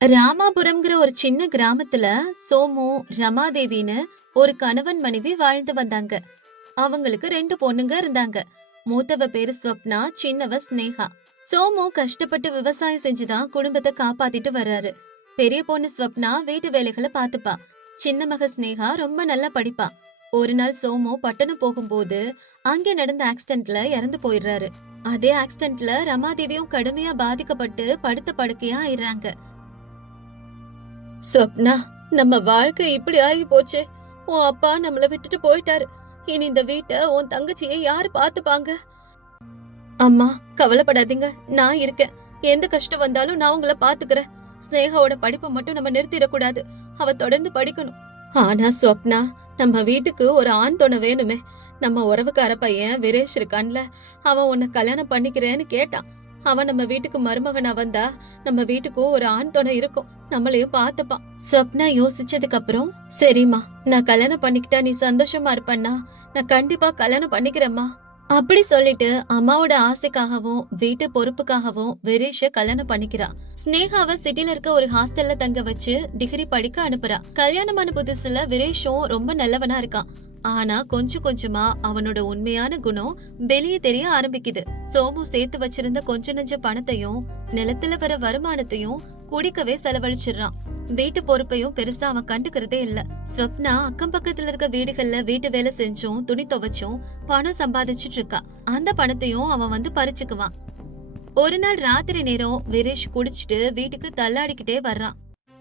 ராமாபுரம்ங்கிற ஒரு சின்ன கிராமத்துல சோமு, ரமாதேவின்னு ஒரு கணவன் மனைவி வாழ்ந்து வந்தாங்க. அவங்களுக்கு 2 பொண்ணுங்க இருந்தாங்க. மூத்தவ பேரு ஸ்வப்னா, சின்னவ ஸ்னேகா. சோமு கஷ்டப்பட்டு விவசாயம் செஞ்சுதான் குடும்பத்தை காப்பாத்திட்டு வர்றாரு. பெரிய பொண்ணு ஸ்வப்னா வீட்டு வேலைகளை பாத்துப்பா. சின்ன மக ஸ்னேகா ரொம்ப நல்லா படிப்பா. ஒரு நாள் சோமு பட்டணம் போகும்போது அங்கே நடந்த ஆக்சிடென்ட்ல இறந்து போயிடுறாரு. அதே ஆக்சிடென்ட்ல ரமாதேவியும் கடுமையா பாதிக்கப்பட்டு படுத்த படுக்கையா ஆயிடுறாங்க. சொப்னா, நம்ம வாழ்க்கை இப்படி ஆகி போச்சு. உன் அப்பா நம்மள விட்டுட்டு போயிட்டாரு. இனி இந்த வீட்டை உன் தங்கச்சியை யாரு பாத்துப்பாங்க? அம்மா, கவலைப்படாதீங்க, நான் இருக்கேன். எந்த கஷ்டம் வந்தாலும் நான் உங்களை பாத்துக்கிறேன். ஸ்னேகாவோட படிப்பை மட்டும் நம்ம நிறுத்திடக்கூடாது. அவ தொடர்ந்து படிக்கணும். ஆனா சொப்னா, நம்ம வீட்டுக்கு ஒரு ஆண் துணை வேணுமே. நம்ம உறவுக்கார பையன் வீரேஷ் இருக்கான்ல, அவன் உன்னை கல்யாணம் பண்ணிக்கிறேன்னு கேட்டான். அவன் நம்ம வீட்டுக்கு மருமகனா வந்தா நம்ம வீட்டுக்கும் ஒரு ஆண் துணை இருக்கும், நம்மளையும் பாத்துப்பான். சொப்னா யோசிச்சதுக்கு அப்புறம், சரிம்மா, நான் கல்யாணம் பண்ணிக்கிட்டா நீ சந்தோஷமா இருப்பண்ணா, நான் கண்டிப்பா கல்யாணம் பண்ணிக்கிறேம்மா அப்படி சொல்லிட்டு அம்மாவோட ஆசைக்காகவும் வீட்டு பொறுப்புக்காகவும் வீரேஷ கல்யாணம் பண்ணிக்கிறா. ஸ்னேகாவை சிட்டில இருக்க ஒரு ஹாஸ்டல்ல தங்க வச்சு டிகிரி படிக்க அனுப்புறா. கல்யாணமான புதுசுல வீரேஷும் ரொம்ப நல்லவனா இருக்கான். ஆனா கொஞ்சம் கொஞ்சமா அவனோட உண்மையான குணம் வெளியே தெரிய ஆரம்பிக்குது. சோமு சேர்த்து வச்சிருந்த கொஞ்ச நெஞ்ச பணத்தையும் நிலத்துல வர வருமானத்தையும் குடிக்கவே செலவழிச்சிடறான். வீட்டு பொறுப்பையும் பெருசா அவன் கண்டுக்கிறதே இல்ல. ஸ்வப்னா அக்கம் பக்கத்துல இருக்க வீடுகள்ல வீட்டு வேலை செஞ்சும் துணி துவைச்சும் பணம் சம்பாதிச்சிட்டு இருக்கா. அந்த பணத்தையும் அவன் வந்து பறிச்சுக்குவான். ஒரு நாள் ராத்திரி நேரம் வீரேஷ் குடிச்சிட்டு வீட்டுக்கு தள்ளாடிக்கிட்டே வர்றான்.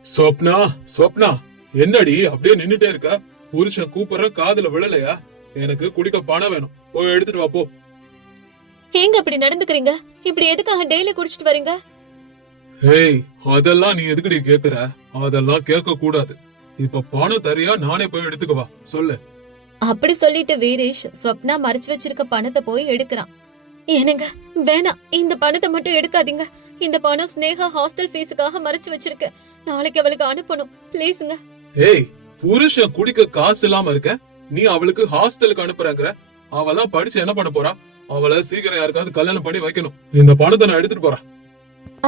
ஸ்வப்னா, ஸ்வப்னா, என்னடி அப்படியே நின்னுட்டே இருக்க? புருஷன் கூப்பிடுற காதுல விழலையா? எனக்கு குடிக்க பணம் வேணும், போய் எடுத்துட்டு வா போ. ஏங்க அப்படி நடந்துக்கிறீங்க? இப்படி எதுக்காக டெய்லி குடிச்சிட்டு வரீங்க? ஏய், அதெல்லாம் நீ எதுக்குடி கேக்குற? அதெல்லாம் கேட்க கூடாது. இப்ப பணம் தரியா, நானே போய் எடுத்துக்கவா சொல்லு. அப்படி சொல்லிட்டு வீரேஷ் ஸ்வப்னா மறைச்சு வச்சிருக்க பணத்தை போய் எடுக்கிறான். என்னங்க, வேணாம், இந்த பணத்தை மட்டும் எடுக்காதீங்க. இந்த பணம் ஸ்னேகா ஹாஸ்டல் ஃபீஸுக்காக மறைச்சு வச்சிருக்கு. நாளைக்கு அவளுக்கு அனுப்பணும், ப்ளீஸ்ங்க. ஏய், புருஷன் குடிக்க காசு இல்லாம இருக்க, நீ அவளுக்கு ஹாஸ்டலுக்கு அனுப்புறங்கிற? அவெல்லாம் படிச்சு என்ன பண்ண போறா? அவளை சீக்கிரம் யாருக்காவது கல்யாணம் பண்ணி வைக்கணும். இந்த பணத்தை நான் எடுத்துட்டு போறேன்.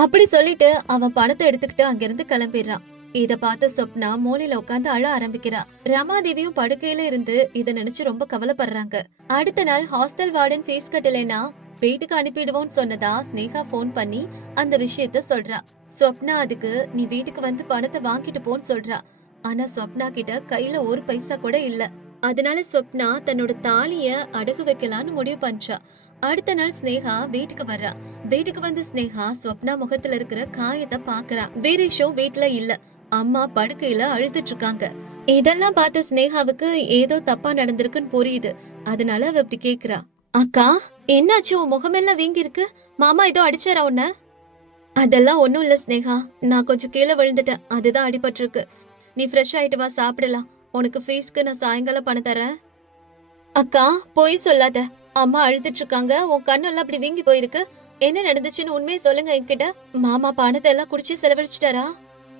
அப்படி சொல்லிட்டு அவன் பணத்தை எடுத்துக்கிட்டு அங்கிருந்து கிளம்பிடுறான். இத பார்த்த சொப்னா மூலையில உட்காந்து அழ ஆரம்பிக்கிறா. ரமாதேவியும் படுக்கையில இருந்து இத நினைச்சு ரொம்ப கவலைப்படுறாங்க. அடுத்த நாள் ஹாஸ்டல் வார்டன் ஃபீஸ் கட்டலைன்னா வீட்டுக்கு அனுப்பிடுவோம்னு சொன்னதா ஸ்னேகா போன் பண்ணி அந்த விஷயத்த சொல்றா. சொப்னா அதுக்கு நீ வீட்டுக்கு வந்து பணத்தை வாங்கிட்டு போன்னு சொல்றா. ஆனா சொப்னா கிட்ட கையில ஒரு பைசா கூட இல்ல. அதனால சொப்னா தன்னோட தாலிய அடகு வைக்கலான்னு முடிவு பண்றா. அடுத்த நாள் ஸ்னேகா வீட்டுக்கு வர்றா. வீட்டுக்கு வந்து ஸ்னேகா ஸ்வப்னா முகத்துல இருக்கிற காயத்தை பாக்குறா. வீரேஷும் வீட்டுல இல்ல. அம்மா படுக்கையில அழுதுட்டு இருக்காங்க. இதெல்லாம் பார்த்த ஸ்னேகாவுக்கு ஏதோ தப்பா நடந்திருக்குன்னு புரியுது. அதனால அவ இப்படி கேக்குறா. அக்கா, என்னாச்சு? உன் முகமெல்லாம் வீங்கி இருக்கு. மாமா ஏதோ அடிச்சாரா உன்ன? அதெல்லாம் ஒண்ணும் இல்ல ஸ்னேகா, நான் கொஞ்சம் கீழே விழுந்துட்டேன், அதுதான் அடிபட்டு இருக்கு. நீ ஃப்ரெஷ் ஆயிட்டு வா, சாப்பிடலாம். உனக்கு ஃபீஸ்க்கு நான் சாயங்காலம் பணம் தரேன். அக்கா, போய் சொல்லாத. அம்மா அழுதுட்டு இருக்காங்க, உன் கண்ணெல்லாம் அப்படி வீங்கி போயிருக்கு. என்ன நடந்துச்சுன்னு உண்மையை சொல்லுங்க என்கிட்ட. மாமா பணத்தை எல்லாம் குடிச்சு செலவழிச்சிட்டாரா?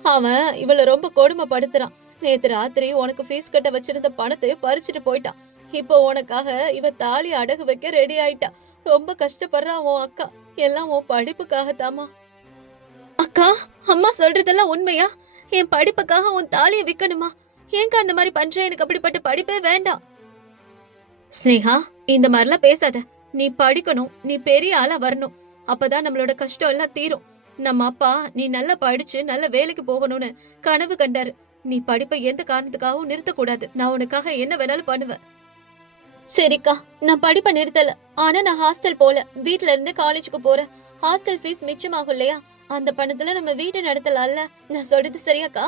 அவன் இவள ரொம்ப கொடுமைப்படுத்துறான். நேத்து ராத்திரி உனக்கு ஃபீஸ் கட்ட வச்சிருந்த பணத்தை பறிச்சுட்டு போயிட்டான். இப்போ உனக்காக இவ தாலி அடகு வைக்க ரெடி ஆயிட்டா. ரொம்ப கஷ்டப்படுறான் உன் அக்கா. எல்லாம் உன் படிப்புக்காக தாமா. அக்கா, அம்மா சொல்றதெல்லாம் உண்மையா? என் படிப்புக்காக உன் தாலியை விக்கணுமா? ஏங்க அந்த மாதிரி பண்ற? எனக்கு அப்படிப்பட்ட படிப்பே வேண்டாம். ஸ்னேகா, இந்த மாதிரிலாம் பேசாத. நீ படிக்கணும், நீ பெரிய ஆளா வரணும். அப்பதான் நம்மளோட கஷ்டம் எல்லாம் தீரும். நம்ம அப்பா நீ நல்லா படிச்சு நல்ல வேலைக்கு போகணும்னு கனவு கண்டாரு. நீ படிப்பை எந்த காரணத்துக்காகவும் நிறுத்தக்கூடாது. நான் உனக்காக என்ன வேணாலும் பண்ணுவேன். சரிக்கா, நான் படிப்பை நிறுத்தல. ஆனா நான் ஹாஸ்டல் போல, வீட்ல இருந்து காலேஜுக்கு போறேன். ஹாஸ்டல் ஃபீஸ் மிச்சமாகும் இல்லையா? அந்த பணத்துல நம்ம வீட்டை நடத்தலாம்ல. நான் சொல்றது சரியாக்கா?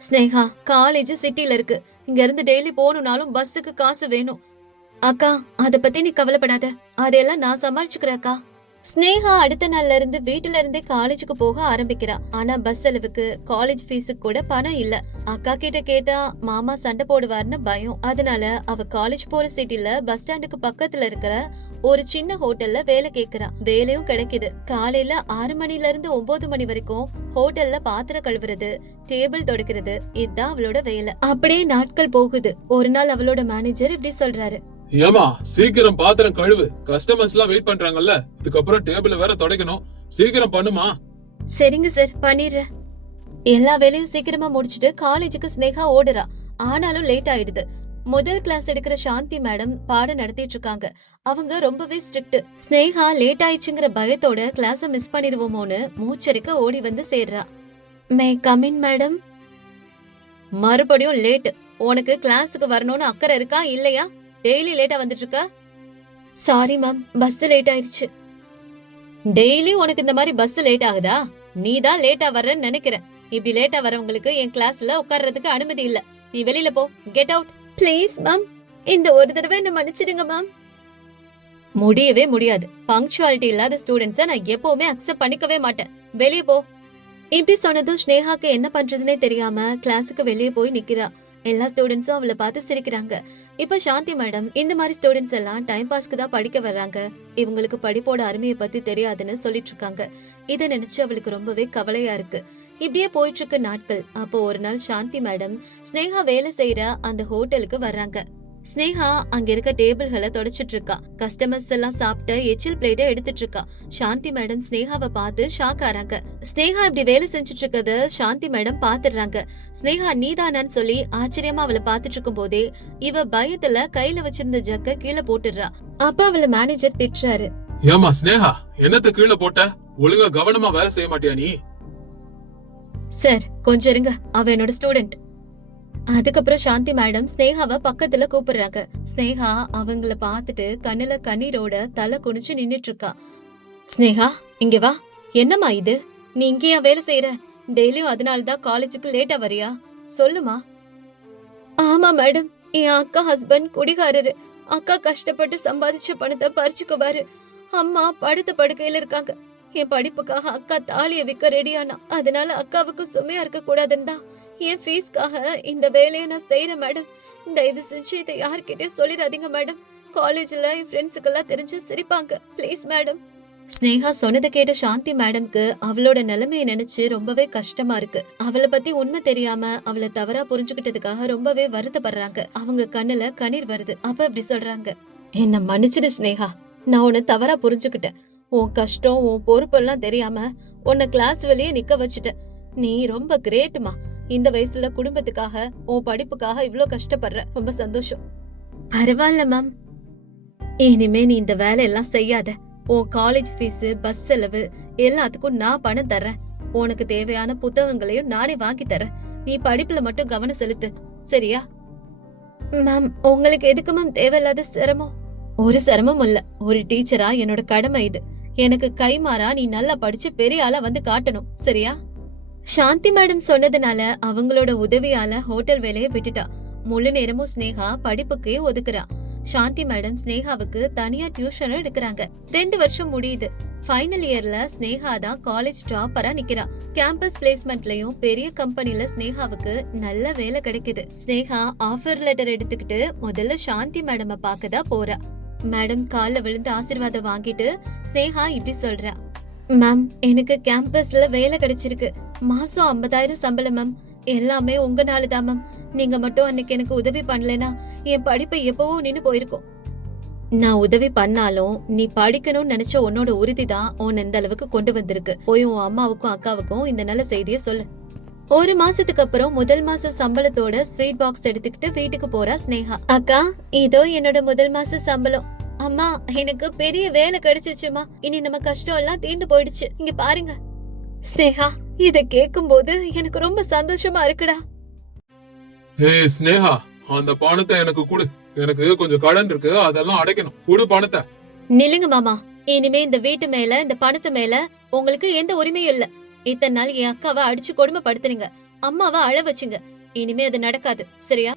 ஸ்னேகா, காலேஜ் சிட்டில இருக்கு. இங்க இருந்து டெய்லி போகணும்னாலும் பஸ்ஸுக்கு காசு வேணும். அக்கா, அத பத்தி நீ கவலைப்படாத, அதையெல்லாம் நான் சமாளிச்சுக்கிறேன்க்கா. ஸ்னேகா அடுத்த நாள்ல இருந்து வீட்டுல இருந்தே காலேஜுக்கு போக ஆரம்பிக்கிறா. ஆனா பஸ் செலவுக்கு காலேஜ் ஃபீஸுக்கு கூட பணம் இல்ல. அக்கா கிட்ட கேட்டா மாமா சண்டை போடுவார்னு பயம். அதனால அவ காலேஜ் போற சிட்டில பஸ் ஸ்டாண்டுக்கு பக்கத்துல இருக்கிற ஒரு சின்ன ஹோட்டல்ல வேலை கேக்குறா. வேலையும் கிடைக்குது. காலையில 6 மணில இருந்து 9 மணி வரைக்கும் ஹோட்டல்ல பாத்திரம் கழுவுறது, டேபிள் துடைக்கிறது, இதுதான் அவளோட வேலை. அப்படியே நாட்கள் போகுது. ஒரு நாள் அவளோட மேனேஜர் இப்படி சொல்றாரு. ஏமா, சீக்கிரம் பாத்திரம் கழுவு, கஸ்டமர்ஸ் எல்லாம் வெயிட் பண்றாங்கல்ல. இதுக்கப்புறம் டேபிள் வேற துடைக்கணும், சீக்கிரம் பண்ணுமா. சரிங்க சார், பண்ணிடுறேன். எல்லா வேலையும் சீக்கிரமா முடிச்சிட்டு காலேஜுக்கு ஸ்னேகா ஓடுறா. ஆனாலும் லேட் ஆயிடுது. முதல் கிளாஸ் எடுக்கிற சாந்தி மேடம் பாடம் நடத்திட்டு இருக்காங்க. அவங்க ரொம்பவே ஸ்ட்ரிக்ட். ஸ்னேகா லேட் ஆயிடுச்சுங்கிற பயத்தோட கிளாஸ மிஸ் பண்ணிடுவோமோன்னு மூச்சரிக்க ஓடி வந்து சேர்றா. May come in madam. மறுபடியும் லேட். உனக்கு கிளாஸுக்கு வரணும்னு அக்கறை இருக்கா இல்லையா? டெய்லி லேட்டா வந்துட்டு இருக்க. சாரி மேம், பஸ் லேட் ஆயிருச்சு. டெய்லி உனக்கு இந்த மாதிரி பஸ் லேட் ஆகுதா? நீ தான் லேட்டா வர்றன்னு நினைக்கிறேன். இப்படி லேட்டா வரவங்களுக்கு என் கிளாஸ்ல உட்கார்றதுக்கு அனுமதி இல்ல. நீ வெளியில போ. Get out. ப்ளீஸ் மேம், இந்த ஒரு தடவை என்ன மன்னிச்சிடுங்க மேம். முடியவே முடியாது. பங்க்சுவாலிட்டி இல்லாத ஸ்டூடெண்ட்ஸ நான் எப்பவுமே அக்செப்ட் பண்ணிக்கவே மாட்டேன். வெளியே போ. இப்படி சொன்னதும் ஸ்னேகாக்கு என்ன பண்றதுன்னே தெரியாம கிளாஸுக்கு வெளியே போய் நிக்கிறா. எல்லா ஸ்டூடெண்ட்ஸும் அவளை பார்த்து சிரிக்கிறாங்க. இப்ப சாந்தி மேடம் இந்த மாதிரி ஸ்டூடெண்ட்ஸ் எல்லாம் டைம் பாஸ்க்கு தான் படிக்க வர்றாங்க, இவங்களுக்கு படிப்போட அருமையை பத்தி தெரியாதுன்னு சொல்லிட்டு இருக்காங்க. இதை நினைச்சு அவளுக்கு ரொம்பவே கவலையா இருக்கு. இப்படியே போயிட்டு இருக்க நாட்கள். அப்போ ஒரு நாள் சாந்தி மேடம் ஸ்னேகா வேலை செய்யற அந்த ஹோட்டலுக்கு வர்றாங்க. ஸ்னேகா அங்க இருக்க டேபிள்களை தொடச்சிட்டு இருக்கா. கஸ்டமர்ஸ் எல்லாம் சாப்பிட்டு எச்சில் பிளேட்டை எடுத்துட்டு இருக்கா. சாந்தி மேடம் ஸ்னேகாவை பார்த்து ஷாக் ஆறாங்க. ஸ்னேகா இப்படி வேலை செஞ்சுட்டு இருக்கத சாந்தி மேடம் பாத்துடுறாங்க. ஸ்னேகா நீதானான்னு சொல்லி ஆச்சரியமா அவளை பாத்துட்டு இருக்கும் போதே இவ பயத்துல கையில வச்சிருந்த ஜக்க கீழே போட்டுடுறா. அப்ப அவளை மேனேஜர் திட்டுறாரு. ஏமா ஸ்னேகா, என்னத்த கீழே போட்ட? ஒழுங்கா கவனமா வேலை செய்ய மாட்டியா நீ? சார் கொஞ்சம் இருங்க, அவ என்னோட ஸ்டூடெண்ட். அதுக்கப்புறம் சாந்தி மேடம் ஸ்னேகாவை பக்கத்துல கூப்பிடுறாங்க. ஸ்னேகா அவங்கள பாத்துட்டு கண்ணுல கண்ணீரோட தலை குனிச்சு நின்னுட்டு இருக்கா. ஸ்னேகா இங்க வா. என்னம்மா இது? நீ இங்கேயா வேலை செய்யற? டெய்லியும் அதனாலதான் காலேஜுக்கு லேட்டா வரியா? சொல்லுமா. ஆமா மேடம், என் அக்கா ஹஸ்பண்ட் குடிகாரரு. அக்கா கஷ்டப்பட்டு சம்பாதிச்ச பணத்தை பறிச்சுக்குவாரு. அம்மா படுத்த படுக்கையில இருக்காங்க. என் படிப்புக்காக அக்கா தாலிய விற்க ரெடியானா. அதனால அக்காவுக்கு சுமையா இருக்க கூடாதுன்னு தான் என் ஃபீஸ்க்காக இந்த வேலையை நான் செய்யறேன் மேடம். தயவு செஞ்சு இதை யார்கிட்டயும் சொல்லிடாதீங்க மேடம். காலேஜ்ல என் ஃப்ரெண்ட்ஸுக்கெல்லாம் தெரிஞ்சு சிரிப்பாங்க. Please madam. ஸ்னேகா சொன்னதை கேட்ட சாந்தி மேடம்க்கு அவளோட நிலைமையை நினைச்சு ரொம்பவே கஷ்டமா இருக்கு. அவளை பத்தி உண்மை தெரியாம அவளை தவறா புரிஞ்சுக்கிட்டதுக்காக ரொம்பவே வருத்தப்படுறாங்க. அவங்க கண்ணுல கண்ணீர் வருது. அப்ப இப்படி சொல்றாங்க. என்ன மன்னிச்சிடு ஸ்னேகா, நான் உன்னை தவறா புரிஞ்சுக்கிட்டேன். உன் கஷ்டம் உன் பொறுப்பெல்லாம் தெரியாம உன்னை கிளாஸ் வெளியே நிக்க வச்சுட்டேன். நீ ரொம்ப கிரேட்டுமா. இந்த வயசுல குடும்பத்துக்காக உன் படிப்புக்காக இவ்ளோ கஷ்டப்படுற. ரொம்ப சந்தோஷம். பரவாயில்ல மேம், இனிமே நீ இந்த வேலையெல்லாம் செய்யாத. உன் காலேஜ் ஃபீஸ், பஸ் செலவு எல்லாத்துக்கும் நான் பணம் தர்றேன். உனக்கு தேவையான புத்தகங்களையும் நானே வாங்கி தரேன். நீ படிப்புல மட்டும் கவனம் செலுத்து, சரியா? மேம் உங்களுக்கு எதுக்கு மேம் தேவையில்லாத சிரமம்? ஒரு சிரமம் இல்ல. ஒரு டீச்சரா என்னோட கடமை இது. எனக்கு கைமாறா நீ நல்லா படிச்சு பெரிய ஆளா வந்து காட்டணும், சரியா? சாந்தி மேடம் சொன்னதுனால அவங்களோட உதவியால ஹோட்டல் வேலையை விட்டுட்டா. முழு நேரமும் ஸ்னேகா படிப்புக்கே ஒதுக்குறா. சாந்தி மேடம் ஸ்னேகாவுக்கு தனியா டியூஷன் எடுக்கிறாங்க. 2 வருஷம் முடியுது. ஃபைனல் இயர்ல ஸ்னேகா தான் காலேஜ் டாப்பரா நிக்கிறா. கேம்பஸ் பிளேஸ்மெண்ட்லயும் பெரிய கம்பெனில ஸ்னேகாவுக்கு நல்ல வேலை கிடைக்குது. ஸ்னேகா ஆஃபர் லெட்டர் எடுத்துக்கிட்டு முதல்ல சாந்தி மேடம் பாக்கதா போறா. மேடம் கால்ல விழுந்து ஆசீர்வாதம் வாங்கிட்டு ஸ்னேகா இப்படி சொல்றா. மேம் எனக்கு கேம்பஸ்ல வேலை கிடைச்சிருக்கு. மாசம் 50,000 சம்பளம் மேம். எல்லாமே உங்கனாலதான் மேம். நீங்க மட்டும் அன்னைக்கு எனக்கு உதவி பண்ணலனா என் படிப்பை எப்பவோ நின்னு போயிருக்கும். நான் உதவி பண்ணாலும் நீ படிக்கணும்னு நினைச்ச உன்னோட உறுதிதான் உன் இந்த அளவுக்கு கொண்டு வந்திருக்கு. போய் உன் அம்மாவுக்கும் அக்காவுக்கும் இந்த நல்ல செய்தியை சொல்லு. ஒரு மாசத்துக்கு அப்புறம் முதல் மாச சம்பளத்தோட ஸ்வீட் பாக்ஸ் எடுத்துக்கிட்டு வீட்டுக்கு போறா ஸ்னேகா. அக்கா இதோ என்னோட முதல் மாச சம்பளம். அம்மா எனக்கு பெரிய வேலை கிடைச்சிச்சுமா. இனி நம்ம கஷ்டம் எல்லாம் தீர்ந்து போயிடுச்சு. இங்க பாருங்க. ஸ்னேகா இத கேக்கும் போது எனக்கு ரொம்ப சந்தோஷமா இருக்குடா. ஏய் ஸ்னேகா, அந்த பணத்தை எனக்கு கொடு. எனக்கு கொஞ்சம் கடன் இருக்கு, அதெல்லாம் அடைக்கணும். கொடு பணத்தை. நில்லுங்க மாமா. இனிமே இந்த வீட்டு மேல இந்த பணத்து மேல உங்களுக்கு எந்த உரிமையும் இல்ல. இத்தனை நாள் என் அக்காவை அடிச்சு கொடுமைப்படுத்துனீங்க, அம்மாவை அழ வச்சுங்க. இனிமே அது நடக்காது, சரியா?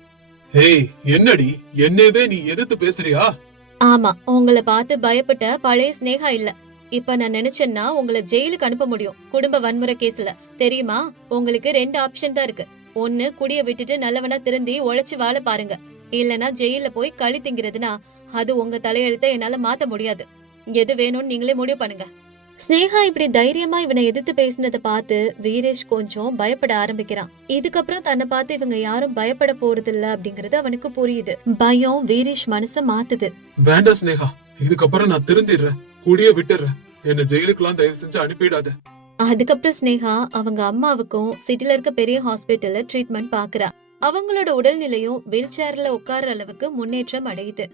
ஏய் என்னடி, என்னவே நீ எதிர்த்து பேசுறியா? ஆமா, உங்களை பார்த்து பயப்பட்ட பழைய ஸ்னேகா இல்ல. இப்ப நான் நினைச்சேன்னா உங்களை ஜெயிலுக்கு அனுப்ப முடியும், குடும்ப வன்முறை கேஸ்ல. தெரியுமா? உங்களுக்கு 2 ஆப்ஷன் தான் இருக்கு. ஒண்ணு குடிய விட்டுட்டு நல்லவனா திருந்தி உழைச்சு வாழ பாருங்க. இல்லனா ஜெயில போய் களி திங்கிறதுனா அது உங்க தலையெழுத்த என்னால மாத்த முடியாது. எது வேணும்னு நீங்களே முடிவு பண்ணுங்க. ஸ்னேகா இப்படி தைரியமா இவனை எதிர்த்து பேசினதை பார்த்து வீரேஷ் கொஞ்சம் பயப்பட ஆரம்பிக்கிறான். இதுக்கப்புறம் தன்னை பார்த்து இவங்க யாரும் பயப்பட போறது இல்ல அப்படிங்கறது அவனுக்கு புரியுது. பயம் வீரேஷ் மனச மாத்துது. வேண்டாம் ஸ்னேகா, இதுக்கப்புறம் நான் திருந்திடுறேன், குடிய விட்டுறேன். என்ன ஜெயிலுக்குலாம் தயவு செஞ்சு அனுப்பிடாத. அதுக்கப்புறம் ஸ்னேகா அவங்க அம்மாவுக்கும் சிட்டில இருக்க பெரிய ஹாஸ்பிட்டல்ல ட்ரீட்மெண்ட் பாக்குறா. அவங்களோட உடல்நிலையும் வீல் சேர்ல உட்கார்ற அளவுக்கு முன்னேற்றம் அடையுது.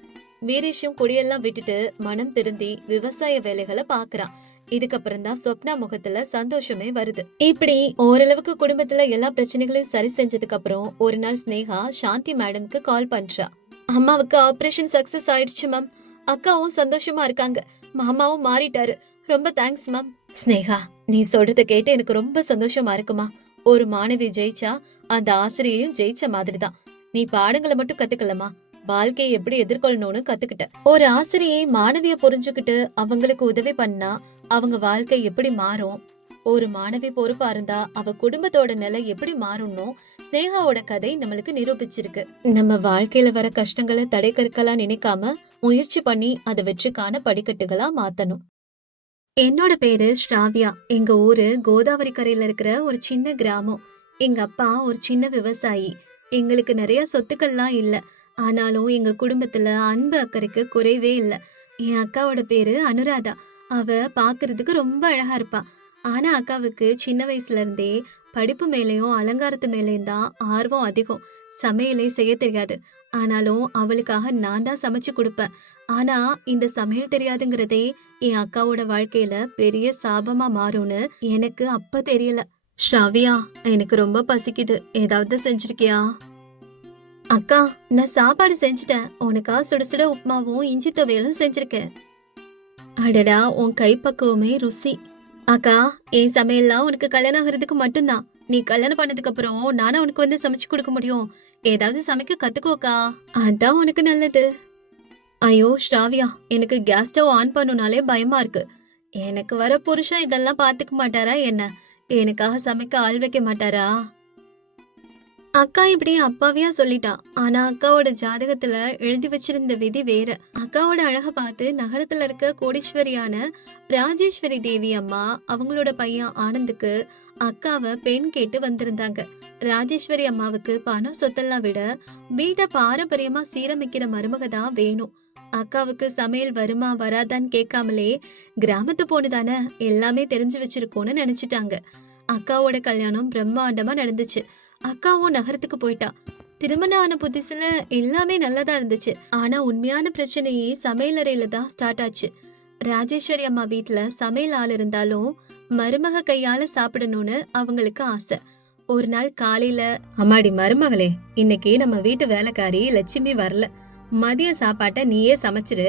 வீரேஷும் குடியெல்லாம் விட்டுட்டு மனம் திருந்தி விவசாய வேலைகளை பாக்குறான். இதுக்கப்புறம் தான் சொப்னா முகத்துல சந்தோஷமே வருது. இப்படி ஓரளவுக்கு குடும்பத்துல எல்லா பிரச்சனைகளையும் சரி செஞ்சதுக்கு அப்புறம் ஒரு நாள் ஸ்னேகா சாந்தி மேடம்க்கு கால் பண்றா. அம்மாவுக்கு ஆபரேஷன் சக்சஸ் ஆயிடுச்சு மேம். அக்காவும் சந்தோஷமா இருக்காங்க. மாமாவும் மாறிட்டாரு. ரொம்ப தேங்க்ஸ் மேம். ஸ்னேகா, நீ சொல்றத கேட்டு எனக்கு ரொம்ப சந்தோஷமா இருக்குமா. ஒரு மாணவி ஜெயிச்சா அந்த ஆசிரியையும் ஜெயிச்ச மாதிரிதான். நீ பாடங்களை மட்டும் கத்துக்கலமா, வாழ்க்கையை எப்படி எதிர்கொள்ளணும்னு கத்துக்கிட்ட. ஒரு ஆசிரியை மாணவிய புரிஞ்சுக்கிட்டு அவங்களுக்கு உதவி பண்ணா அவங்க வாழ்க்கை எப்படி மாறும். ஒரு மாணவி பொறுப்பா இருந்தா அவ குடும்பத்தோட நிலை எப்படி மாறும்னு ஸ்னேகாவோட கதை நம்மளுக்கு நிரூபிச்சிருக்கு. நம்ம வாழ்க்கையில வர கஷ்டங்களை தடை கற்களா நினைக்காம முயற்சி பண்ணி அதை வெற்றிக்கான படிக்கட்டுகளா மாத்தணும். என்னோட பேரு ஸ்ராவியா. எங்க ஊரு கோதாவரி கரையில இருக்கிற ஒரு சின்ன கிராமம். எங்க அப்பா ஒரு சின்ன விவசாயி. எங்களுக்கு நிறைய சொத்துக்கள்லாம் இல்ல. ஆனாலும் எங்க குடும்பத்துல அன்பு அக்கறைக்கு குறைவே இல்ல. என் அக்காவோட பேரு அனுராதா. அவ பாக்குறதுக்கு ரொம்ப அழகா இருப்பா. ஆனா அக்காவுக்கு சின்ன வயசுல இருந்தே படிப்பு மேலயும் அலங்காரத்து மேலயும் தான் ஆர்வம் அதிகம். சமையலே செய்ய தெரியாது. ஆனாலும் அவளுக்காக நான் தான் சமைச்சு கொடுப்பேன். ஆனா இந்த சமையல் தெரியாதுங்கிறதே என் அக்காவோட வாழ்க்கையில பெரிய சாபமா மாறும்னு எனக்கு அப்ப தெரியல. ஸ்ராவியா, எனக்கு ரொம்ப பசிக்குது. ஏதாவது செஞ்சிருக்கியா? அக்கா, நான் சாப்பாடு செஞ்சுட்டேன். உனக்கா சுட சுட உப்புமாவும் இஞ்சி துவையலும் செஞ்சிருக்கேன். அடடா, உன் கைப்பக்குவமே ருசி. அக்கா, என் சமையல்லாம் உனக்கு கல்யாணம் ஆகிறதுக்கு மட்டும்தான். நீ கல்யாணம் பண்ணதுக்கு அப்புறம் நானா உனக்கு வந்து சமைச்சு கொடுக்க முடியும். ஏதாவது சமைக்க கத்துக்கோக்கா. அதான் உனக்கு நல்லது. ஐயோ ஸ்ராவியா, எனக்கு கேஸ் ஸ்டவ் ஆன் பண்ணுனாலே பயமா இருக்கு. எனக்கு வர புருஷன் இதெல்லாம் பாத்துக்க மாட்டாரா என்ன? எனக்காக சமைக்க ஆள் வைக்க மாட்டாரா? அக்கா இப்படி அப்பாவியா சொல்லிட்டா. ஆனா அக்காவோட ஜாதகத்துல எழுதி வச்சிருந்த விதி வேற. அக்காவோட அழக பார்த்து நகரத்துல இருக்க கோடீஸ்வரியான ராஜேஸ்வரி தேவி அம்மா அவங்களோட பையன் ஆனந்துக்கு அக்காவை பெண் கேட்டு வந்திருந்தாங்க. ராஜேஸ்வரி அம்மாவுக்கு பணம் சொத்தெல்லாம் விட வீட்டை பாரம்பரியமா சீரமைக்கிற மருமக தான் வேணும். அக்காவுக்கு சமையல் வருமா வராதான்னு கேட்காமலே கிராமத்து பொண்ணுதானே எல்லாமே தெரிஞ்சு வச்சிருக்கோன்னு நினைச்சிட்டாங்க. அக்காவோட கல்யாணம் பிரம்மாண்டமா நடந்துச்சு. அக்காவும் நகரத்துக்கு போயிட்டா. திருமணம் ஆன புதுசுல எல்லாமே நல்லதா இருந்துச்சு. ஆனா உண்மையான பிரச்சனையே சமையல் அறையில தான் ஸ்டார்ட் ஆச்சு. ராஜேஸ்வரி அம்மா வீட்டுல சமையல் ஆள் இருந்தாலும் மருமக கையால சாப்பிடணும்னு அவங்களுக்கு ஆசை. ஒரு நாள் காலையில, அம்மாடி மருமகளே, இன்னைக்கு நம்ம வீட்டு வேலைக்காரி லட்சுமி வரல. மதிய சாப்பாட்டை நீயே சமைச்சிரு.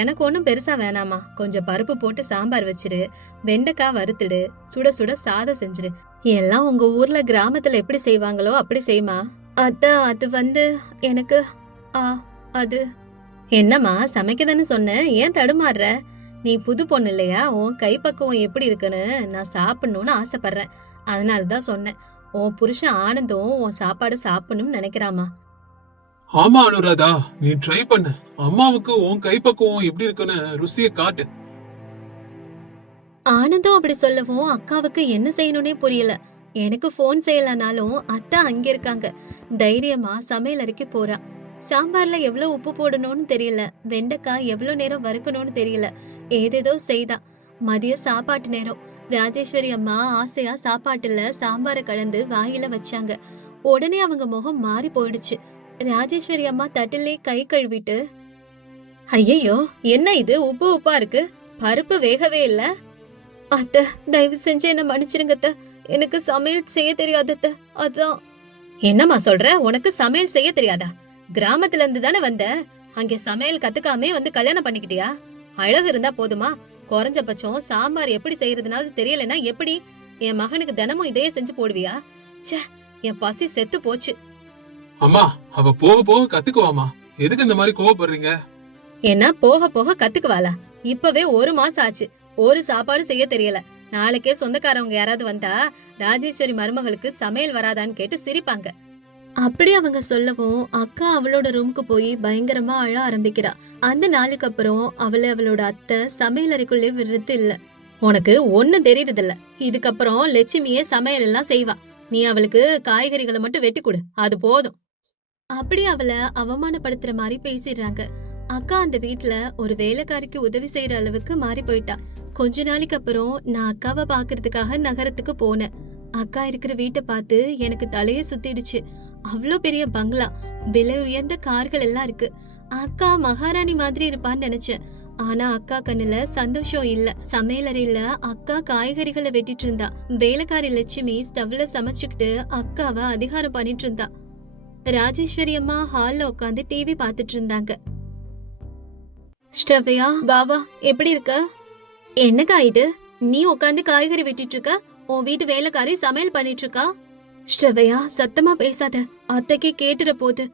எனக்கு ஒன்னும் பெருசா வேணாமா. கொஞ்சம் பருப்பு போட்டு சாம்பார் வச்சிரு. வெண்டைக்காய் வறுத்துடு. சுட சுட சாதம் செஞ்சிரு. எல்லாம் உங்க ஊர்ல கிராமத்துல எப்படி செய்வாங்களோ அப்படி செய்யுமா. அத்தா, அது எனக்கு அது என்னம்மா, சமைக்கதானு சொன்ன, ஏன் தடுமாறுற? நீ புது பொண்ணு இல்லையா? உன் கைப்பக்குவம் எப்படி இருக்குன்னு நான் சாப்பிடணும்னு ஆசைப்படுறேன். அதனாலதான் சொன்னேன். உன் புருஷன் ஆனந்தும் உன் சாப்பாடு சாப்பிடணும்னு நினைக்கிறாமா. ஆமா அனுராதா, நீ ட்ரை பண்ணு. அம்மாவுக்கு உன் கைப்பக்குவம் எப்படி இருக்குன்னு ருசியை காட்டு. ஆனந்தும் அப்படி சொல்லவும் அக்காவுக்கு என்ன செய்யணும்னே புரியல. எனக்கு போன் செய்யலனாலும் அத்தா அங்க இருக்காங்க. தைரியமா சமையல் அறைக்கு போறா. சாம்பார்ல எவ்வளவு உப்பு போடணும்னு தெரியல. வெண்டைக்காய் எவ்வளவு நேரம் வறுக்கணும்னு தெரியல. ஏதேதோ செய்தா. மதிய சாப்பாட்டு நேரம். ராஜேஸ்வரி அம்மா ஆசையா சாப்பாட்டுல சாம்பாரை கலந்து வாயில வச்சாங்க. உடனே அவங்க முகம் மாறி போயிடுச்சு. ராஜேஸ்வரி அம்மா தட்டிலே கை கழுவிட்டு, ஐயோ என்ன இது, உப்பு உப்பா இருக்கு, பருப்பு வேகவே இல்ல. அத்தை, தயவு செஞ்சு என்ன மன்னிச்சிருங்க அத்தை. எனக்கு சமையல் செய்ய தெரியாது அத்தை. அதான். என்னம்மா சொல்ற? உனக்கு சமையல் செய்ய தெரியாதா? கிராமத்துல இருந்து தானே வந்த. அங்க சமையல் கத்துக்காமே வந்து கல்யாணம் பண்ணிக்கிட்டியா? அழகு இருந்தா போதுமா? குறைஞ்சபட்சம் சாம்பார் எப்படி செய்யறதுனால தெரியலன்னா எப்படி? என் மகனுக்கு தினமும் இதையே செஞ்சு போடுவியா? ச்சே, என் பசி செத்து போச்சு. அம்மா, அவ போக போக கத்துக்குவாமா. எதுக்கு இந்த மாதிரி கோவப்படுறீங்க? என்ன போக போக கத்துக்குவாளா? இப்பவே 1 மாசம் ஆச்சு. ஒரு சாப்பாடு செய்ய தெரியல. நாளைக்கே சொந்தக்காரவங்க யாராவது வந்தா ராஜேஸ்வரி மருமகளுக்கு சமையல் வராதான்னு கேட்டு சிரிப்பாங்க. அப்படி அவங்க சொல்லவும் அக்கா அவளோட ரூமுக்கு போய் பயங்கரமா அழ ஆரம்பிக்கிறா. அந்த நாளுக்கு அப்புறம் அவளோட அத்தை சமையல் அறைக்குள்ளே விடுறது இல்ல. உனக்கு ஒன்னும் தெரியுறது இல்ல. இதுக்கப்புறம் லட்சுமியே சமையல் எல்லாம் செய்வா. நீ அவளுக்கு காய்கறிகளை மட்டும் வெட்டி கொடு, அது போதும். அப்படி அவளை அவமானப்படுத்துற மாதிரி பேசிடுறாங்க. அக்கா அந்த வீட்டுல ஒரு வேலைக்காரிக்கு உதவி செய்யற அளவுக்கு மாறி போயிட்டா. கொஞ்ச நாளைக்கு அப்புறம் நான் அக்காவை பாக்குறதுக்காக நகரத்துக்கு போனேன். அக்கா இருக்கிற வீட்டை பார்த்து எனக்கு தலையே சுத்திடுச்சு. அவ்வளோ பெரிய பங்களா, விலை உயர்ந்த கார்கள் எல்லாம் இருக்கு. அக்கா மகாராணி மாதிரி இருப்பான்னு நினைச்சேன். ஆனா அக்கா கண்ணுல சந்தோஷம் இல்ல. சமையலறையில அக்கா காய்கறிகளை வெட்டிட்டு இருந்தா. வேலைக்காரி லட்சுமி ஸ்டவ்ல சமைச்சுக்கிட்டு அக்காவை அதிகாரம் பண்ணிட்டு இருந்தா. ராஜேஸ்வரி அம்மா ஹால்ல உட்காந்து டிவி பாத்துட்டு இருந்தாங்க. ஸ்ரவ்யா, பாவா, எப்படி இருக்க? என்னக்கா இது? நீ உட்காந்து காய்கறி வெட்டிட்டு இருக்க, உன் வீட்டு வேலைக்காரி சமையல் பண்ணிட்டு இருக்கா. ஸ்ரவ்யா, சத்தமா பேசாத, அத்தைக்கு கேட்டுற போது.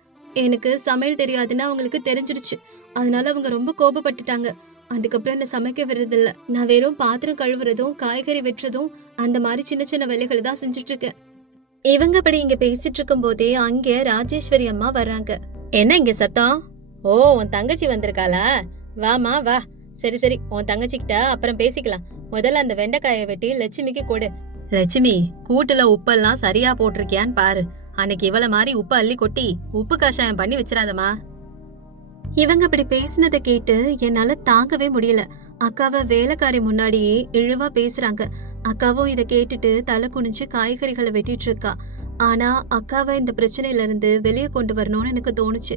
எனக்கு சமையல் தெரியாதுன்னு அவங்களுக்கு தெரிஞ்சிடுச்சு. அதனால அவங்க ரொம்ப கோபப்பட்டுட்டாங்க. அதுக்கப்புறம் என்ன சமைக்க விடுறதில்ல. நான் வெறும் பாத்திரம் கழுவுறதும் காய்கறி வெட்டுறதும் அந்த மாதிரி சின்ன சின்ன வேலைகளை தான் செஞ்சுட்டு இருக்கேன். இவங்க அப்படி இங்க பேசிட்டு இருக்கும் போதே அங்க ராஜேஸ்வரி அம்மா வர்றாங்க. என்ன இங்க சத்தம்? ஓ, உன் தங்கச்சி வந்திருக்காளா? வாமா வா. சரி சரி, உன் தங்கச்சி கிட்ட அப்புறம் பேசிக்கலாம். முதல்ல அந்த வெண்டைக்காயை வெட்டி லட்சுமிக்கு கொடு. லட்சுமி, கூட்டுல உப்பெல்லாம் சரியா போட்டிருக்கியான்னு பாரு. அன்னைக்கு இவள மாதிரி உப்பு அள்ளி கொட்டி உப்பு கஷாயம் பண்ணி வச்சிராதமா. இவங்க அப்படி பேசினதை கேட்டு என்னால தாங்கவே முடியல. அக்காவை வேலைக்காரி முன்னாடியே இழிவா பேசுறாங்க. அக்காவும் இத கேட்டுட்டு தலை குனிஞ்சு காய்கறிகளை வெட்டிட்டு இருக்கா. ஆனா அக்காவை இந்த பிரச்சனையில இருந்து வெளியே கொண்டு வரணும்னு எனக்கு தோணுச்சு.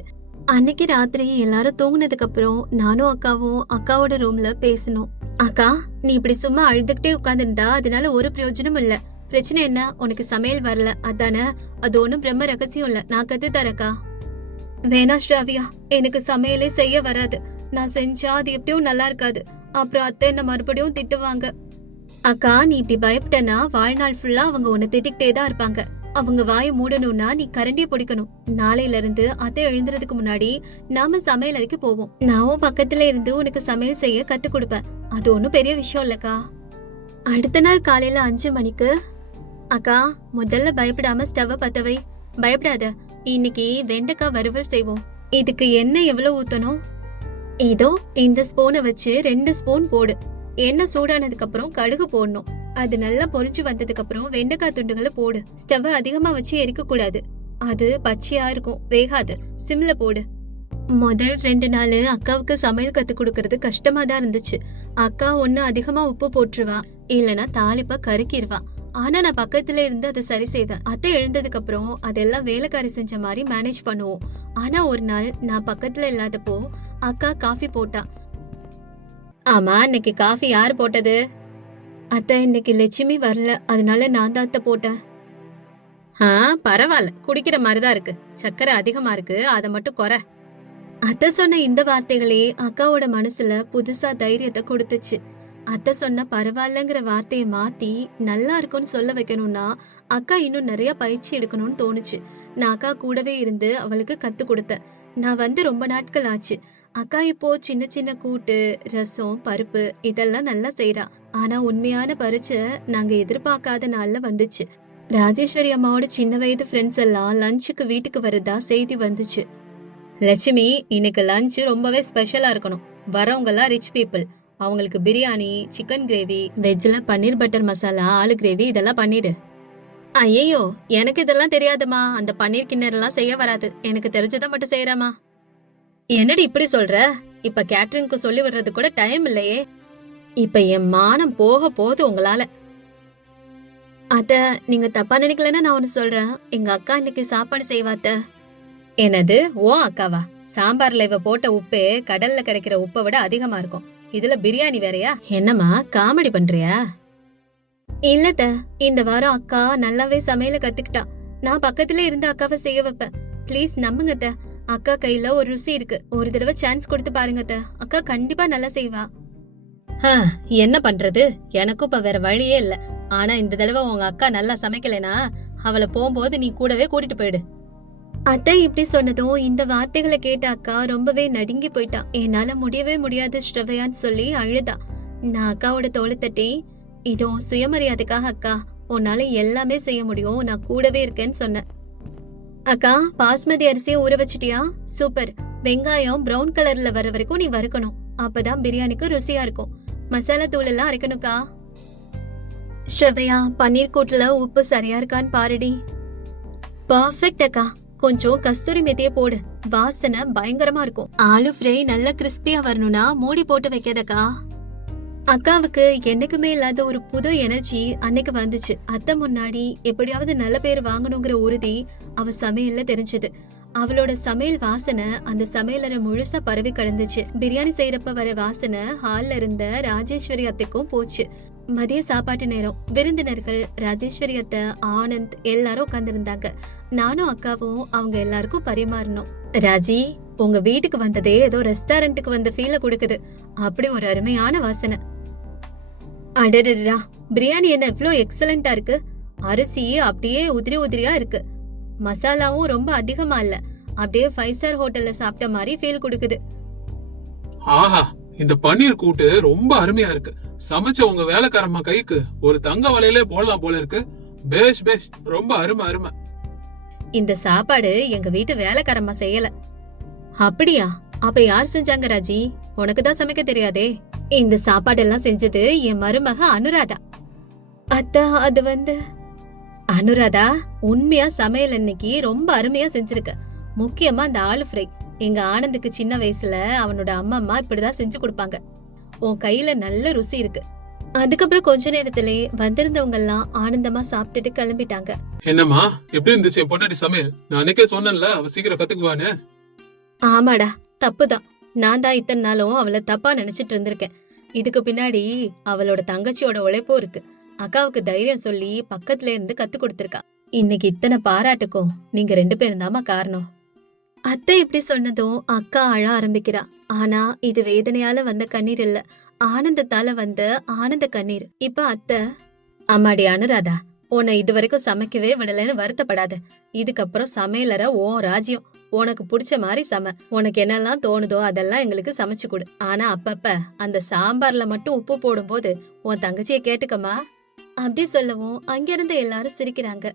அன்னைக்கு ராத்திரி எல்லாரும் தூங்குனதுக்கு அப்புறம் நானும் அக்காவும் அக்காவோட ரூம்ல பேசணும். அக்கா, நீ இப்படி சும்மா அழுதுகிட்டே உட்கார்ந்துருந்தா அதனால ஒரு பிரயோஜனமும் இல்ல. பிரச்சனை என்ன? உனக்கு சமையல் வரல அதானே? அது ஒண்ணும் பிரம்ம ரகசியம் இல்ல, நான் கத்து தரக்கா. வேணா ஸ்ராவியா, எனக்கு சமையலே செய்ய வராது. நான் செஞ்சா அது எப்படியும் நல்லா இருக்காது. அப்புறம் அத்தை என்ன மறுபடியும் திட்டுவாங்க. அக்கா, நீ இப்படி பயப்பட்டனா வாழ்நாள் ஃபுல்லா அவங்க உன்னை திட்டிக்கிட்டே தான் இருப்பாங்க. அவங்க வாயை மூடணும்னா நீ கரண்டிய பிடிக்கணும். நாளையில இருந்து அத்தை எழுந்துறதுக்கு முன்னாடி நாம சமையல் அறைக்கு போவோம். நானும் பக்கத்துல இருந்து உனக்கு சமையல் செய்ய கத்து கொடுப்பேன். அது ஒண்ணும் பெரிய விஷயம் இல்லக்கா. அடுத்த நாள் காலையில 5 மணிக்கு, அக்கா முதல்ல பயப்படாம ஸ்டவ் பத்த வை. பயப்படாத, இன்னைக்கு வெண்டைக்காய் வறுவல் செய்வோம். இதுக்கு எண்ணெய் எவ்வளவு ஊத்தணும்? இதோ இந்த ஸ்பூனை வச்சு 2 ஸ்பூன் போடு. எண்ணெய் சூடானதுக்கு அப்புறம் கடுகு போடணும். அது நல்லா பொரிஞ்சு வந்ததுக்கு அப்புறம் வெண்டைக்காய் துண்டுகளை போடு. ஸ்டவ் அதிகமா வச்சு எரிக்க கூடாது, அது பச்சையா இருக்கும், வேகாது. சிம்ல போடு. முதல் 2 நாள் அக்காவுக்கு சமையல் கத்து கொடுக்கறது கஷ்டமா தான் இருந்துச்சு. அக்கா ஒண்ணு அதிகமா உப்பு போட்டுருவா, இல்லனா தாளிப்பா கருக்கிடுவா. ஆனா நான் பக்கத்துல இருந்து அதை சரி செய்வேன். அத்தை எழுந்ததுக்கு அப்புறம் அதெல்லாம் வேலைக்காரி செஞ்ச மாதிரி மேனேஜ் பண்ணுவோம். ஆனா ஒரு நாள் நான் பக்கத்துல இல்லாதப்போ அக்கா காஃபி போட்டா. ஆமா, இன்னைக்கு காஃபி யாரு போட்டது? அத்தை, இன்னைக்கு லட்சுமி வரல, அதனால நான் தான் அத்தை போட்டேன். பரவாயில்ல, குடிக்கிற மாதிரிதான் இருக்கு. சக்கரை அதிகமா இருக்கு, அதை மட்டும் குறை. அத்தை சொன்ன இந்த வார்த்தைகளே அக்காவோட மனசுல புதுசா தைரியத்தை கொடுத்துச்சு. அத்தை சொன்ன பரவாயில்லங்கிற வார்த்தையை மாத்தி நல்லா இருக்கும்னு சொல்ல வைக்கணும்னா அக்கா இன்னும் நிறைய பயிற்சி எடுக்கணும்னு தோணுச்சு. நான் அக்கா கூடவே இருந்து அவளுக்கு கத்து கொடுத்தேன். நான் வந்து ரொம்ப நாட்கள் ஆச்சு. அக்கா இப்போ சின்ன சின்ன கூட்டு, ரசம், பருப்பு இதெல்லாம் நல்லா செய்யறா. ஆனா உண்மையான பரீட்சை நாங்க எதிர்பார்க்காத நாள்ல வந்துச்சு. ராஜேஸ்வரி அம்மாவோட சின்ன வயது ஃப்ரெண்ட்ஸ் எல்லாம் லஞ்சுக்கு வீட்டுக்கு வரதா செய்தி வந்துச்சு. லட்சுமி, இன்னைக்கு லஞ்ச் ரொம்பவே ஸ்பெஷலா இருக்கணும். வரவங்க எல்லாம் ரிச் பீப்புள். அவங்களுக்கு பிரியாணி, சிக்கன் கிரேவி, வெஜ்ல பன்னீர் பட்டர் மசாலா, ஆலு கிரேவி இதெல்லாம் பண்ணிடு. ஐயோ, எனக்கு இதெல்லாம் தெரியாதுமா. அந்த பன்னீர் கிண்ணறெல்லாம் செய்ய வராது. எனக்கு தெரிஞ்சதை மட்டும் செய்யறாமா. என்னடி இப்படி சொல்ற? இப்ப கேட்டரிங்க்கு சொல்லி விடுறது கூட டைம் இல்லையே. இப்ப என் மானம் போக போகுது உங்களால. அத நீங்க தப்பா நினைக்கலன்னா நான் ஒண்ணு சொல்றேன். எங்க அக்கா இன்னைக்கு சாப்பாடு செய்வாத்த. என்னது? ஓ அக்காவா? சாம்பார்ல இவ போட்ட உப்பே கடல்ல கிடைக்கிற உப்பை விட அதிகமா இருக்கும். இதுல பிரியாணி வேறையா? என்னம்மா காமெடி பண்றியா? இல்லத, இந்த வாரம் அக்கா நல்லாவே சமையல கத்துக்கிட்டா. நான் பக்கத்துல இருந்து அக்காவை செய்ய வைப்பேன். ப்ளீஸ் நம்புங்க. அக்கா கையில ஒரு ருசி இருக்கு. ஒரு தடவை சான்ஸ் கொடுத்து பாருங்க. அக்கா கண்டிப்பா நல்லா செய்வா. என்ன பண்றது, எனக்கும் இப்ப வேற வழியே இல்ல. ஆனா இந்த தடவை உங்க அக்கா நல்லா சமைக்கலைனா அவளை போகும்போது நீ கூடவே கூட்டிட்டு போயிடு. அத்தை இப்படி சொன்னதும் இந்த வார்த்தைகளை கேட்ட அக்கா ரொம்பவே நடுங்கி போயிட்டா. என்னால முடியவே முடியாது ஸ்ரவையான்னு சொல்லி அழுதா. நான் அக்காவோட தோளை தட்டி, இதோ சுயமரியாதைக்காக அக்கா, உன்னால எல்லாமே செய்ய முடியும், நான் கூடவே இருக்கேன்னு சொன்னேன். அக்கா, பாஸ்மதி அரிசியை ஊற வச்சிட்டியா? சூப்பர். வெங்காயம் பிரவுன் கலர்ல வர வரைக்கும் நீ வறுக்கணும். அப்பதான் பிரியாணிக்கு ருசியா இருக்கும். மசாலா தூள் எல்லாம் அரைக்கணும்க்கா. ஸ்ரவையா, பன்னீர் கூட்டுல உப்பு சரியா இருக்கான்னு பாருடி. பர்ஃபெக்ட் அக்கா. கொஞ்சம் கஸ்தூரி மெத்திய போடு, வாசனை பயங்கரமா இருக்கும். ஆலு ஃப்ரை நல்லா கிறிஸ்பியா வரணும்னா மூடி போட்டு வைக்காதக்கா. அக்காவுக்கு என்னைக்குமே இல்லாத ஒரு புது எனர்ஜி அன்னைக்கு வந்துச்சு. அத்தை முன்னாடி எப்படியாவது நல்ல பேர் வாங்கணுங்கிற உறுதி அவ சமையல்ல தெரிஞ்சது. அவளோட சமையல் வாசனை அந்த சமையலறை முழுசா பரவி கிடந்துச்சு. பிரியாணி செய்யறப்ப வர வாசனை ஹால்ல இருந்த ராஜேஸ்வரி அத்தைக்கும் போச்சு. மதிய சாப்பாட்டு நேரம். விருந்தினர்கள் ராஜேஸ்வரி அத்தை, ஆனந்த் எல்லாரும் உட்கார்ந்திருந்தாங்க. நானும் அக்காவும் அவங்க எல்லாருக்கும் பரிமாறணும். ராஜி, உங்க வீட்டுக்கு வந்ததே ஏதோ ரெஸ்டாரண்ட்டுக்கு வந்த ஃபீல கொடுக்குது. அப்படி ஒரு அருமையான வாசனை. அடடடா, பிரியாணி என்ன இவ்ளோ எக்ஸலண்டா இருக்கு. அரிசி அப்படியே உதிரி உதிரியா இருக்கு. மசாலாவும் ரொம்ப அதிகமா இல்ல. அப்படியே 5 ஸ்டார் ஹோட்டல்ல சாப்பிட்ட மாதிரி ஃபீல் கொடுக்குது. ஆஹா, இந்த பன்னீர் கூட்டு ரொம்ப அருமையா இருக்கு. சமைச்ச உங்க வேலைக்காரம்மா கைக்கு ஒரு தங்க வலையிலே போடலாம் போல இருக்கு. பேஷ் பேஷ், ரொம்ப அருமை அருமை. இந்த சாப்பாடு எங்க வீட்டு வேலைக்காரம்மா செய்யல. அப்படியா? அப்ப யார் செஞ்சாங்க ராஜி? உனக்கு தான் சமைக்க தெரியாதே. இந்த சாப்பாடெல்லாம் செஞ்சது என் மருமக அனுராதா. அத்தா, அது வந்து அனுராதா உண்மையா சமையல் இன்னைக்கு ரொம்ப அருமையா செஞ்சிருக்க. முக்கியமா அந்த ஆலு ஃப்ரை. எங்க ஆனந்துக்கு சின்ன வயசுல அவனோட அம்மா இப்படிதான் செஞ்சு கொடுப்பாங்க. உன் கையில நல்ல ருசி இருக்கு. அதுக்கப்புறம் கொஞ்ச நேரத்திலே வந்திருந்தவங்க எல்லாம் ஆனந்தமா சாப்பிட்டுட்டு கிளம்பிட்டாங்க. என்னம்மா, எப்படி இருந்துச்சு என் பொண்டாட்டி சமையல்? நான் அன்னைக்கே சொன்னேன்ல, அவ சீக்கிரம் கத்துக்குவான்னு. ஆமாடா, தப்புதான். நான் தான் இத்தனை நாளும் அவளை தப்பா நினைச்சிட்டு இருந்திருக்கேன். இதுக்கு பின்னாடி அவளோட தங்கச்சியோட உழைப்பும் இருக்கு. அக்காவுக்கு தைரியம் சொல்லி பக்கத்துல இருந்து கத்து கொடுத்திருக்கா. இன்னைக்கு இத்தனை பாராட்டுக்கும் நீங்க 2 பேரும் தாமா காரணம். அத்தை இப்படி சொன்னதும் அக்கா அழ ஆரம்பிக்கிறா. ஆனா இது வேதனையால வந்த கண்ணீர் இல்ல, ஆனந்தத்தால வந்த ஆனந்த கண்ணீர். இப்ப அத்தை, அம்மாடி அனுராதா, உன்னை இதுவரைக்கும் சமைக்கவே விடலன்னு வருத்தப்படாத. இதுக்கப்புறம் சமையலற ஓ ராஜ்யம். உனக்கு பிடிச்ச மாதிரி உனக்கு என்னெல்லாம் தோணுதோ அதெல்லாம் எங்களுக்கு சமைச்சு கொடு. ஆனா அப்பப்ப அந்த சாம்பார்ல மட்டும் உப்பு போடும்போது உன் தங்கச்சியை கேட்டுக்கமா. அப்படி சொல்லவும் அங்கிருந்து எல்லாரும் சிரிக்கிறாங்க.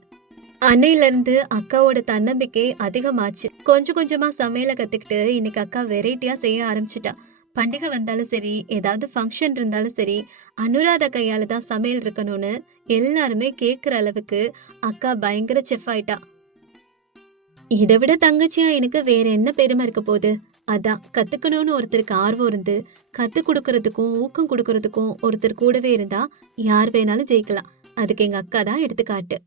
அன்னையில இருந்து அக்காவோட தன்னம்பிக்கை அதிகமாச்சு. கொஞ்சம் கொஞ்சமா சமையல கத்துக்கிட்டு இன்னைக்கு அக்கா வெரைட்டியா செய்ய ஆரம்பிச்சுட்டா. பண்டிகை வந்தாலும் சரி, ஏதாவது ஃபங்க்ஷன் இருந்தாலும் சரி, அனுராதா கையால தான் சமையல் இருக்கணும்னு எல்லாருமே கேக்குற அளவுக்கு அக்கா பயங்கர செஃப் ஆயிட்டா. இதை விட தங்கச்சியா எனக்கு வேற என்ன பெருமை இருக்க போகுது? அதான் கத்துக்கணும்னு ஒருத்தருக்கு ஆர்வம் இருந்து கத்து கொடுக்கறதுக்கும் ஊக்கம் கொடுக்கறதுக்கும் ஒருத்தர் கூடவே இருந்தா யார் வேணாலும் ஜெயிக்கலாம். அதுக்கு எங்க அக்கா தான் எடுத்துக்காட்டு.